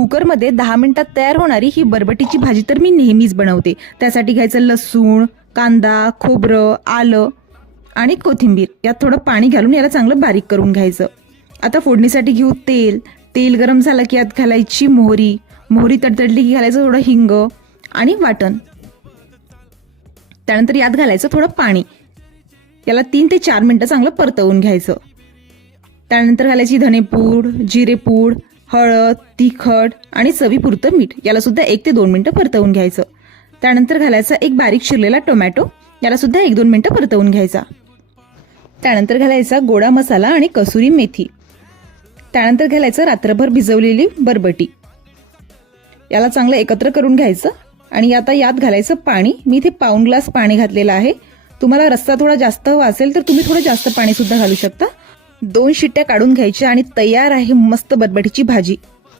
कुकरमध्ये 10 मिनिटात तयार होणारी ही बरबटीची भाजी तर मी नेहमीच बनवते। त्यासाठी घ्यायचं लसूण, कांदा, खोबरं, आलं आणि कोथिंबीर। यात थोडं पाणी घालून याला चांगलं बारीक करून घ्यायचं। आता फोडणीसाठी घेऊ तेल। तेल गरम झालं की यात घालायची मोहरी। मोहरी तडतडली की घालायचं थोडं हिंग आणि वाटण। त्यानंतर यात घालायचं थोडं पाणी। याला 3 ते 4 मिनिटं चांगलं परतवून घ्यायचं। त्यानंतर घालायची धनेपूड, जिरेपूड, हळद, तिखट आणि चवीपुरतं मीठ। याला सुद्धा 1 ते 2 मिनिटं परतवून घ्यायचं। त्यानंतर घालायचा एक बारीक चिरलेला टोमॅटो। याला सुद्धा 1-2 मिनिटं परतवून घ्यायचा। त्यानंतर घालायचा गोडा मसाला आणि कसुरी मेथी। त्यानंतर घालायचं रात्रभर भिजवलेली बरबटी। याला चांगलं एकत्र करून घ्यायचं आणि आता यात घालायचं पाणी। मी इथे पाऊण ग्लास पाणी घातलेलं आहे। तुम्हाला रस्सा थोडा जास्त हवा असेल तर तुम्ही थोडं जास्त पाणी सुद्धा घालू शकता। 2 शिट्ट्या काढून घ्यायच्या आणि तयार आहे मस्त बरबटीची भाजी।